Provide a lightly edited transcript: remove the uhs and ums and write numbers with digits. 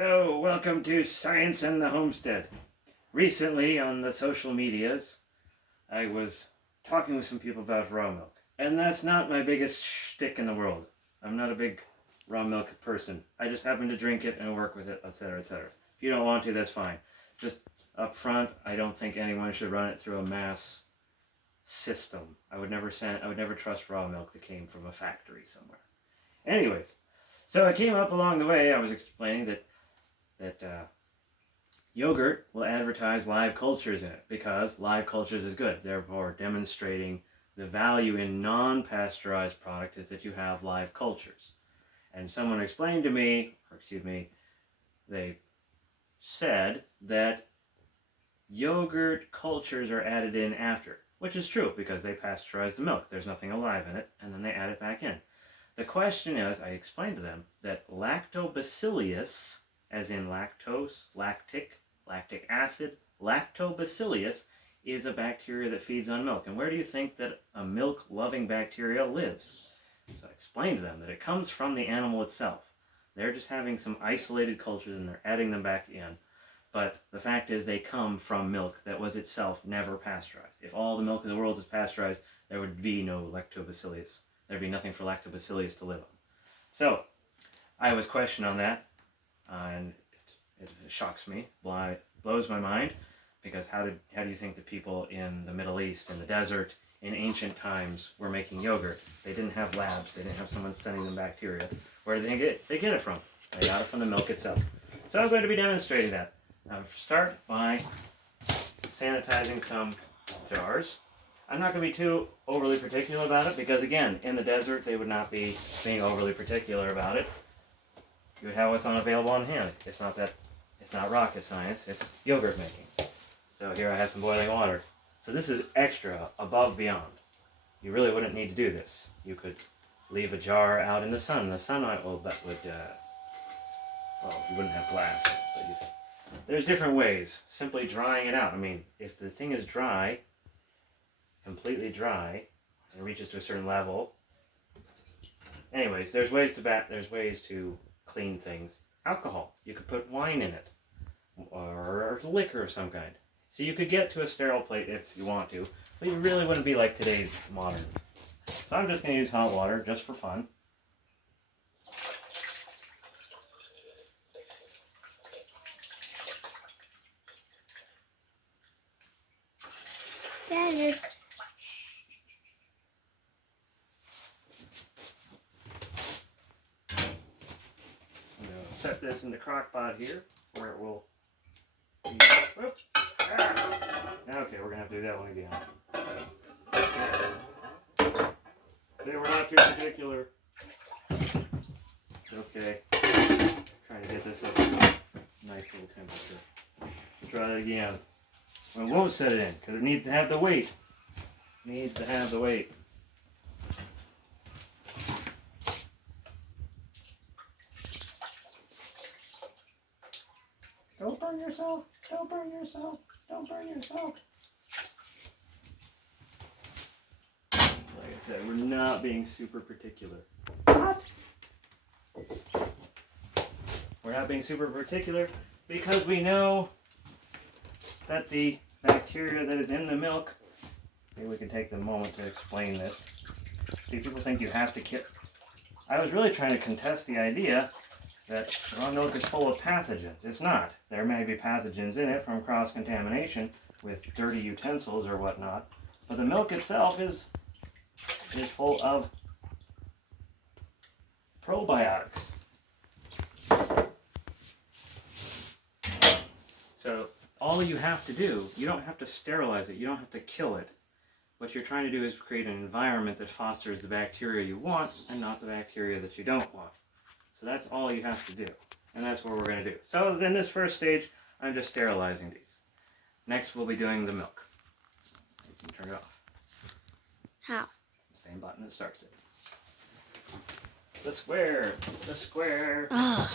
Oh, welcome to Science and the Homestead. Recently on the social medias, I was talking with some people about raw milk. And that's not my biggest shtick in the world. I'm not a big raw milk person. I just happen to drink it and work with it, etc., etc. If you don't want to, that's fine. Just up front, I don't think anyone should run it through a mass system. I would never trust raw milk that came from a factory somewhere. Anyways, so I came up along the way, I was explaining that yogurt will advertise live cultures in it because live cultures is good, therefore demonstrating the value in non-pasteurized product is that you have live cultures. And someone explained to me, they said that yogurt cultures are added in after, which is true because they pasteurize the milk. There's nothing alive in it, and then they add it back in. The question is, I explained to them that lactobacillus, as in lactose, lactic acid, lactobacillus is a bacteria that feeds on milk. And where do you think that a milk-loving bacteria lives? So I explained to them that it comes from the animal itself. They're just having some isolated cultures and they're adding them back in. But the fact is they come from milk that was itself never pasteurized. If all the milk in the world is pasteurized, there would be no lactobacillus. There'd be nothing for lactobacillus to live on. So I was questioned on that, and it shocks me, blows my mind, because how do you think the people in the Middle East, in the desert, in ancient times were making yogurt? They didn't have labs. They didn't have someone sending them bacteria. Where did they get it from? They got it from the milk itself. So I'm going to be demonstrating that. I'll start by sanitizing some jars. I'm not going to be too overly particular about it because, again, in the desert they would not be being overly particular about it. You would have what's available on hand. It's not rocket science, it's yogurt making. So here I have some boiling water. So this is extra, above, beyond. You really wouldn't need to do this. You could leave a jar out in the sun. The sunlight, you wouldn't have glass. But there's different ways. Simply drying it out. I mean, if the thing is dry, completely dry, and reaches to a certain level. Anyways, there's ways to clean things. Alcohol. You could put wine in it, or liquor of some kind. So you could get to a sterile plate if you want to, but you really wouldn't be like today's modern. So I'm just going to use hot water just for fun. Daddy. Set this in the crock pot here, where it will be, whoops, Okay, we're going to have to do that one again. See, we're not too particular. It's okay. Trying to get this up to a nice little temperature. We'll try that again. We won't set it in, because it needs to have the weight. Don't burn yourself. Don't burn yourself. Don't burn yourself. Like I said, we're not being super particular. What? We're not being super particular because we know that the bacteria that is in the milk, maybe we can take the moment to explain this. See, people think you have to kill. I was really trying to contest the idea that raw milk is full of pathogens. It's not. There may be pathogens in it from cross-contamination with dirty utensils or whatnot, but the milk itself is full of probiotics. So all you have to do, you don't have to sterilize it, you don't have to kill it. What you're trying to do is create an environment that fosters the bacteria you want and not the bacteria that you don't want. So that's all you have to do. And that's what we're going to do. So in this first stage, I'm just sterilizing these. Next, we'll be doing the milk. You can turn it off. How? The same button that starts it. The square. Ah.